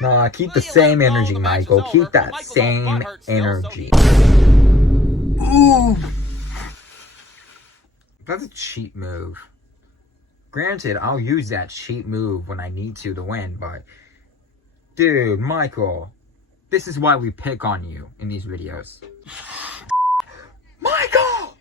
Nah, keep the same energy, Michael. Keep that same energy. Ooh! That's a cheap move. Granted, I'll use that cheap move when I need to win, but... Dude, Michael, this is why we pick on you in these videos. Michael!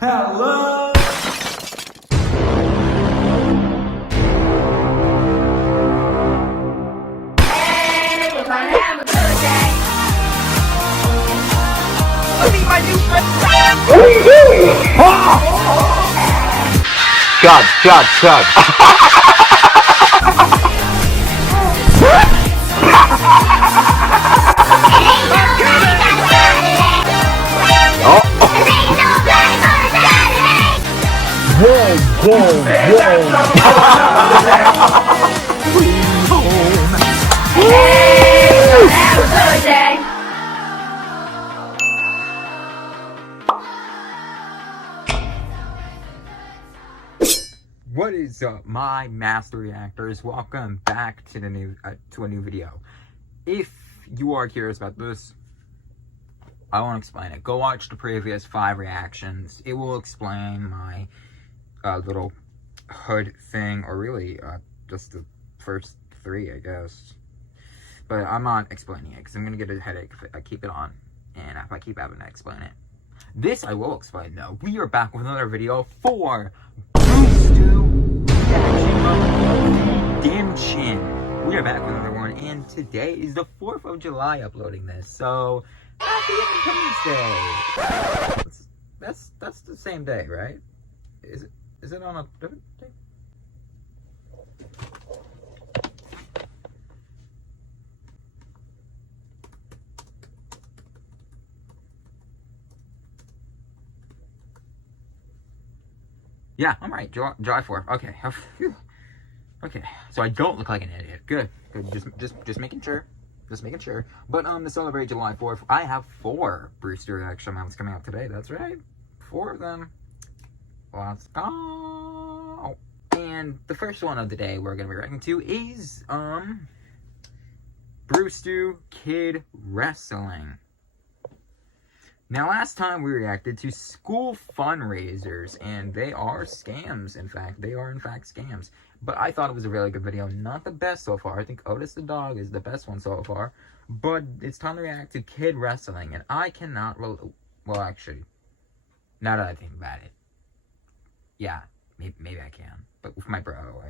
Hello! Hey, we're gonna have a good day. Look at my new friend. What are you doing? Chug. What is up, my master reactors? Welcome back to a new video. If you are curious about this, I won't explain it. Go watch the previous 5 reactions. It will explain my little hood thing, or really just the first 3, I guess. But I'm not explaining it because I'm gonna get a headache if I keep it on, and if I keep having to explain it. This I will explain though. We are back with another video for BrewStew Redemption. We are back with another one, and today is the 4th of July uploading this, so happy Independence Day! That's the same day, right? Is it on a different day? Yeah, I'm right. July 4th. Okay. Okay. So I don't look like an idiot. Good. Just making sure. Just making sure. But to celebrate July 4th, I have 4 BrewStew reaction mounts coming out today. That's right. 4 of them. Let's go. And the first one of the day we're gonna be reacting to is BrewStew Kid Wrestling. Now, last time we reacted to school fundraisers, and they are scams, in fact. They are, in fact, scams. But I thought it was a really good video. Not the best so far. I think Otis the Dog is the best one so far. But it's time to react to Kid Wrestling, and I cannot... Well, actually, now that I think about it, yeah, maybe I can. But with my bro,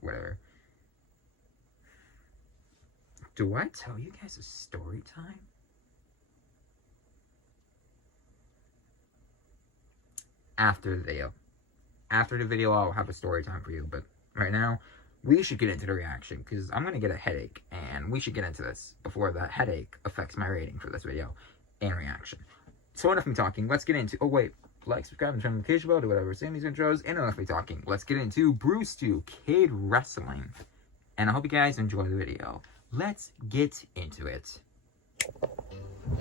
whatever. Do I tell you guys a story time? After the video. After the video, I'll have a story time for you. But right now, we should get into the reaction, because I'm going to get a headache, and we should get into this before that headache affects my rating for this video and reaction. So enough of me talking, let's get into... Oh, wait. Like, subscribe, and turn on the notification bell, do whatever we're saying these intros, and enough of me talking. Let's get into BrewStew Kid Wrestling. And I hope you guys enjoy the video. Let's get into it.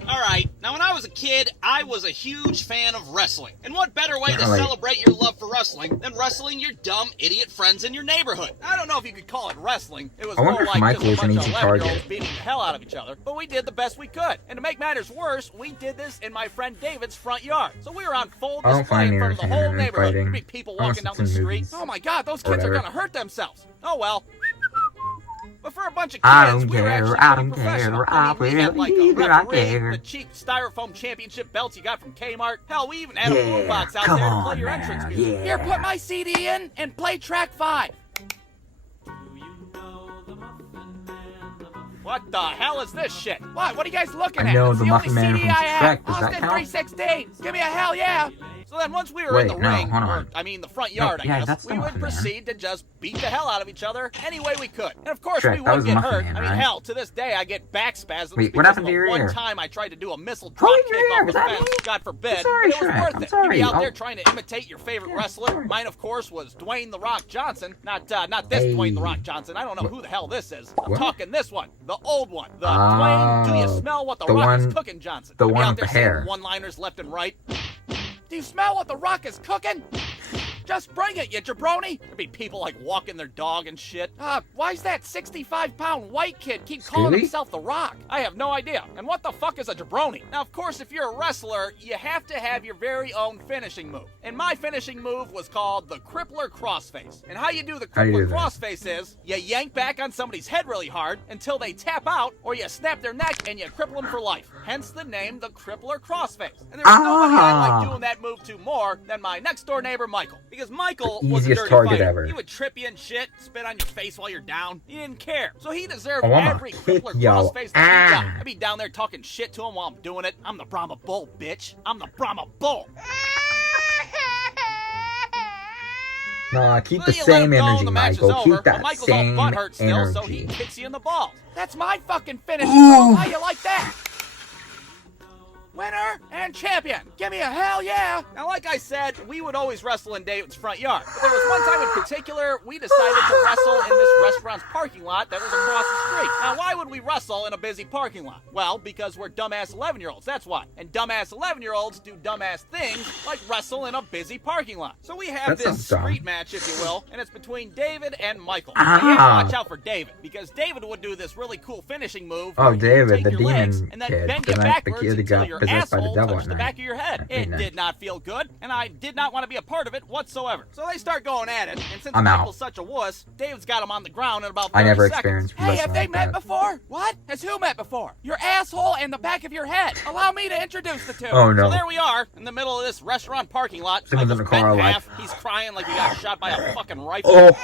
Alright, now when I was a kid, I was a huge fan of wrestling. And what better way to celebrate your love for wrestling than wrestling your dumb, idiot friends in your neighborhood? I don't know if you could call it wrestling. It was more like just a bunch of 11-year-olds beating the hell out of each other. But we did the best we could. And to make matters worse, we did this in my friend David's front yard. So we were on full display in front of the whole neighborhood. There'd be people walking down the street. Oh my god, those kids are gonna hurt themselves. Oh well. But for a bunch of kids, we were actually pretty professional. I mean, we had like a referee, the cheap styrofoam championship belts you got from Kmart. Hell, we even had a boombox out there to play your entrance music. Here, put my CD in and play track 5. What the hell is this shit? What are you guys looking at? I know it's the Muffin Man from Trek. Does that count? Austin 316. Give me a hell yeah. So then once we were in the ring, or I mean the front yard, I guess, we would proceed to just beat the hell out of each other any way we could. And of course, we would get hurt. I mean, hell, to this day, I get back spasms. Wait, what happened to your ear? One time I tried to do a missile drop kick off the fence, God forbid, but it was worth it. You'd be out there trying to imitate your favorite wrestler. Mine, of course, was Dwayne "The Rock" Johnson. Not this Dwayne "The Rock" Johnson. I don't know who the hell this is. I'm talking this one, the old one, the Dwayne "Do you smell what the Rock is cooking" Johnson. The one with the hair. One-liners left and right. Do you smell what the Rock is cooking? Just bring it, you jabroni. There'd be people like walking their dog and shit. Why's that 65-pound white kid keep calling himself The Rock? I have no idea. And what the fuck is a jabroni? Now, of course, if you're a wrestler, you have to have your very own finishing move. And my finishing move was called the Crippler Crossface. And how you do the Crippler Crossface is, you yank back on somebody's head really hard until they tap out, or you snap their neck and you cripple them for life. Hence the name, the Crippler Crossface. And there's nobody I like doing that move to more than my next door neighbor, Michael. Because Michael was a dirty fighter. Ever. He would trip you and shit, spit on your face while you're down. He didn't care. So he deserved every Crippler Crossface that he got. I'd be down there talking shit to him while I'm doing it. I'm the Brahma Bull, bitch. I'm the Brahma Bull. Nah, keep the same energy, Michael. Keep that same energy. So he kicks you in the balls. That's my fucking finish. How you like that? Winner and champion. Give me a hell yeah. Now, like I said, we would always wrestle in David's front yard. But there was one time in particular, we decided to wrestle in this restaurant's parking lot that was across the street. Now, why would we wrestle in a busy parking lot? Well, because we're dumbass 11-year-olds, that's why. And dumbass 11-year-olds do dumbass things like wrestle in a busy parking lot. So we have this street match, if you will, and it's between David and Michael. You have to watch out for David, because David would do this really cool finishing move. Oh, David, the demon and then kid. bend you backwards until your by the devil touched the back of your head. It did not feel good, and I did not want to be a part of it whatsoever. So they start going at it, and since Michael's such a wuss, David's got him on the ground in about 30 I never seconds. experienced Hey, have they met before? What? Has who met before? Your asshole and the back of your head. Allow me to introduce the two. Oh, no. So there we are, in the middle of this restaurant parking lot. Someone's in the car, like... He's crying like he got shot by a fucking rifle.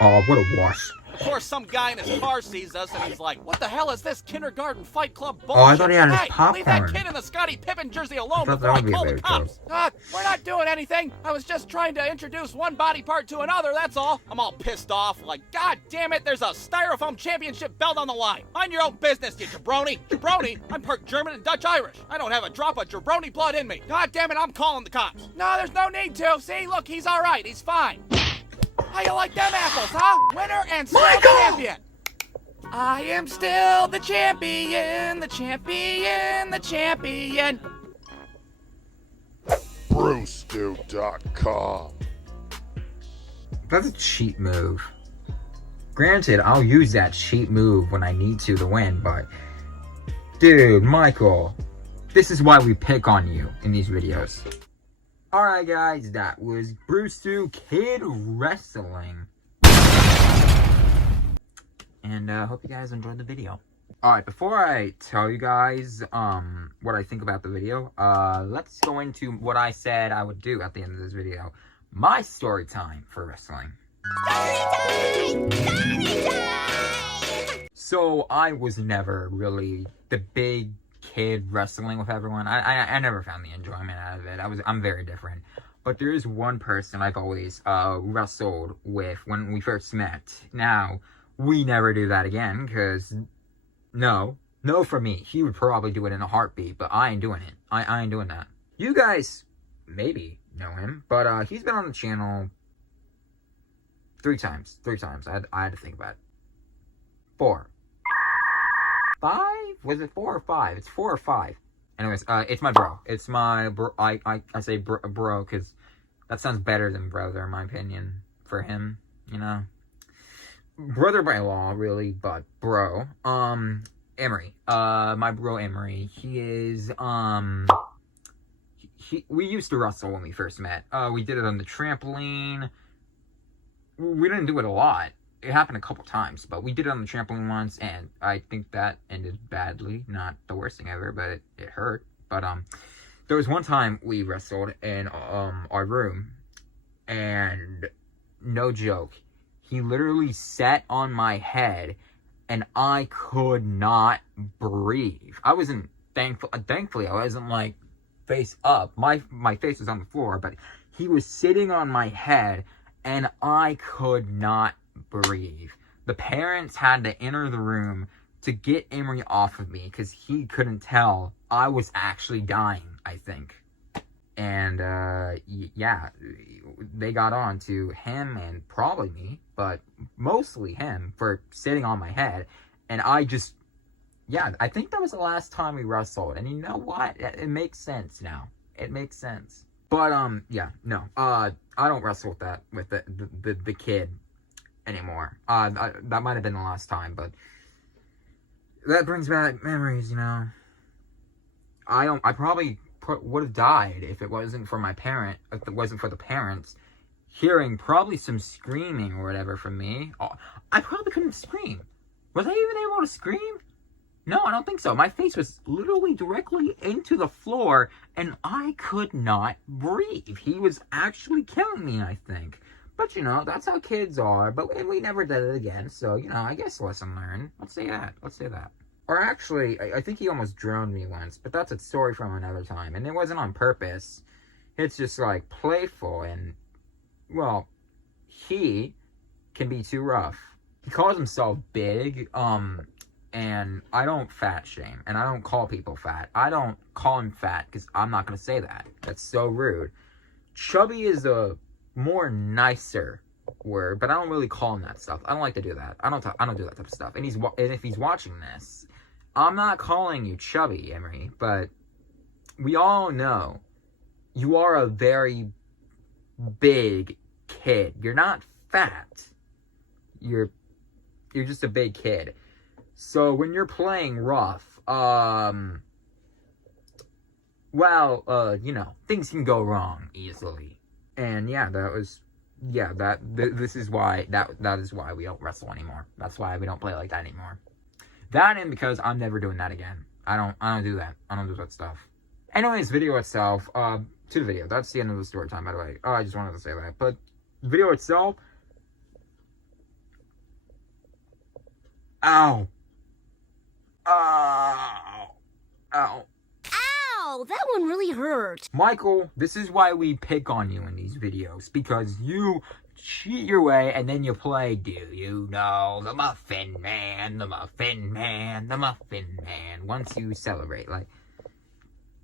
Oh, what a wash. Of course, some guy in his car sees us, and he's like, what the hell is this kindergarten fight club bullshit? Oh, I thought he had his popcorn. Leave that kid in the Scottie Pippen jersey alone before I call the cops. We're not doing anything. I was just trying to introduce one body part to another, that's all. I'm all pissed off, like, God damn it, there's a styrofoam championship belt on the line. Mind your own business, you jabroni. Jabroni? I'm part German and Dutch Irish. I don't have a drop of jabroni blood in me. God damn it, I'm calling the cops. No, there's no need to. See, look, he's all right. He's fine. How you like them apples, huh? Winner and still champion. I am still the champion, the champion, the champion. BrewStew.com. That's a cheat move. Granted, I'll use that cheat move when I need to win, but... Dude, Michael, this is why we pick on you in these videos. Alright guys, that was BrewStew Kid Wrestling. And hope you guys enjoyed the video. Alright, before I tell you guys what I think about the video, let's go into what I said I would do at the end of this video. My story time for wrestling. Story time! So I was never really the big kid wrestling with everyone. I never found the enjoyment out of it. I'm very different. But there is one person I've always wrestled with when we first met. Now, we never do that again, because no for me. He would probably do it in a heartbeat, but I ain't doing it. I ain't doing that. You guys maybe know him, but he's been on the channel 3 times. 3 times. I had to think about it. 4. 5? Was it 4 or 5? It's 4 or 5. Anyways, it's my bro. It's my bro. I say bro because that sounds better than brother in my opinion for him, you know. Brother by law, really, but bro. Emery. My bro Emery. He is we used to wrestle when we first met. We did it on the trampoline. We didn't do it a lot. It happened a couple times, but we did it on the trampoline once, and I think that ended badly. Not the worst thing ever, but it hurt. But there was one time we wrestled in our room, and no joke, he literally sat on my head, and I could not breathe. I wasn't thankfully I wasn't like face up. My face was on the floor, but he was sitting on my head, and I could not breathe. The parents had to enter the room to get Emery off of me because he couldn't tell I was actually dying, I think. And yeah, they got on to him and probably me, but mostly him for sitting on my head. And I just, yeah, I think that was the last time we wrestled. And you know what? It makes sense now. It makes sense. But, yeah, no. I don't wrestle with the kid anymore. That might have been the last time, but that brings back memories, you know. I probably would have died if it wasn't for the parents hearing probably some screaming or whatever from me. I probably couldn't scream. Was I even able to scream? No, I don't think so. My face was literally directly into the floor, and I could not breathe. He was actually killing me, I think. But, you know, that's how kids are. And we never did it again, so, you know, I guess lesson learned. Let's say that. Or actually, I think he almost droned me once, but that's a story from another time. And it wasn't on purpose. It's just, like, playful, and, well, he can be too rough. He calls himself big, and I don't fat shame, and I don't call people fat. I don't call him fat, because I'm not going to say that. That's so rude. Chubby is a more nicer word, but I don't really call him that stuff. I don't like to do that. I don't do that type of stuff. And if he's watching this, I'm not calling you chubby, Emery, but we all know you are a very big kid. You're not fat. You're just a big kid. So when you're playing rough, you know, things can go wrong easily. And yeah, this is why that is why we don't wrestle anymore. That's why we don't play like that anymore. That and because I'm never doing that again. I don't do that. I don't do that stuff. Anyways, video itself, to the video. That's the end of the story time, by the way. Oh, I just wanted to say that. But video itself, ow. Ow. Ow. Ow, that one really hurt. Michael, this is why we pick on you in these videos. Because you cheat your way and then you play, do you know, the Muffin Man, the Muffin Man, the Muffin Man. Once you celebrate, like,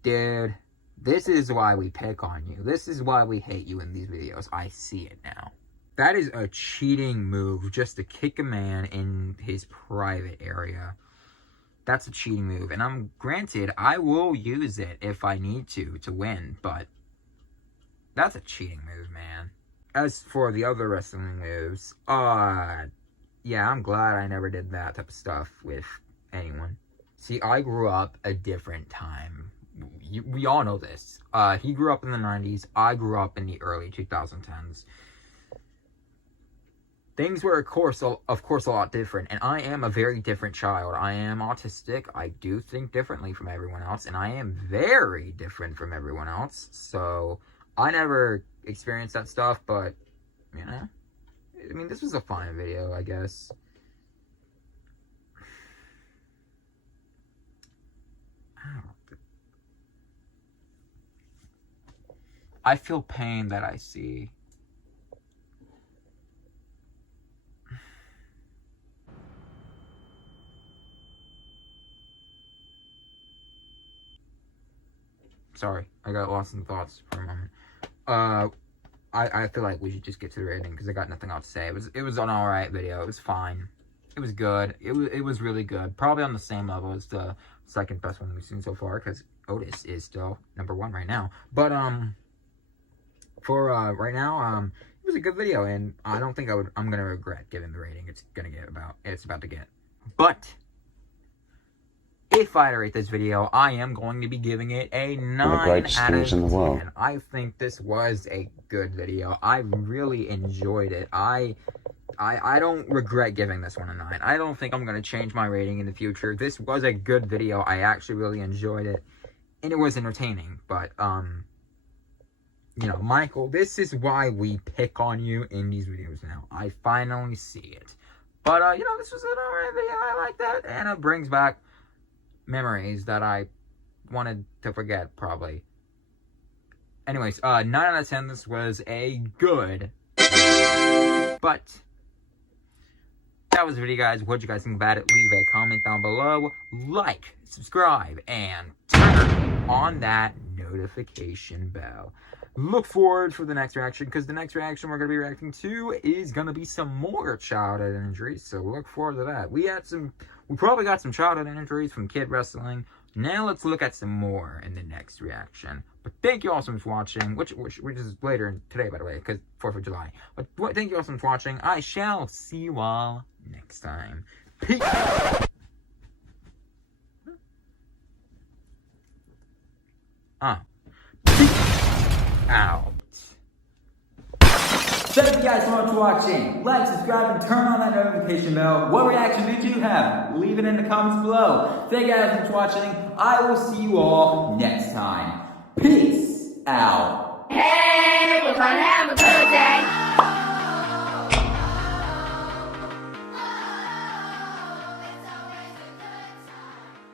dude, this is why we pick on you. This is why we hate you in these videos. I see it now. That is a cheating move, just to kick a man in his private area. That's a cheating move. And granted, I will use it if I need to win, but that's a cheating move, man. As for the other wrestling moves, yeah, I'm glad I never did that type of stuff with anyone. See, I grew up a different time. We all know this. He grew up in the 90s. I grew up in the early 2010s. Things were, of course, a lot different, and I am a very different child. I am autistic. I do think differently from everyone else, and I am very different from everyone else. So I never experienced that stuff, but, you know, I mean, this was a fine video, I guess. I feel pain that I see. Sorry, I got lost in thoughts for a moment. I feel like we should just get to the rating because I got nothing else to say. It was an alright video. It was fine. It was good. It was really good. Probably on the same level as the second best one we've seen so far because Otis is still #1 right now. But for right now, it was a good video, and I don't think I'm gonna regret giving the rating it's about to get. But if I had to rate this video, I am going to be giving it a 9 out of 10. I think this was a good video. I really enjoyed it. I don't regret giving this one a 9. I don't think I'm going to change my rating in the future. This was a good video. I actually really enjoyed it. And it was entertaining. But, you know, Michael, this is why we pick on you in these videos now. I finally see it. But, you know, this was an alright video. I like that. And it brings back memories that I wanted to forget, probably. Anyways, 9 out of 10, this was a good, but that was the video, guys. What you guys think about it? Leave a comment down below, like, subscribe, and turn on that notification bell. Look forward for the next reaction, because the next reaction we're going to be reacting to is going to be some more childhood injuries, so look forward to that. We probably got some childhood injuries from kid wrestling, Now let's look at some more in the next reaction. But thank you all so much for watching, which is later today, by the way, because 4th of July. But thank you all so much for watching. I shall see you all next time. Peace. Peace out. Thank you guys so much for watching. Like, subscribe, and turn on that notification bell. What reaction did you have? Leave it in the comments below. Thank you guys so much for watching. I will see you all next time. Peace out. Hey, we're gonna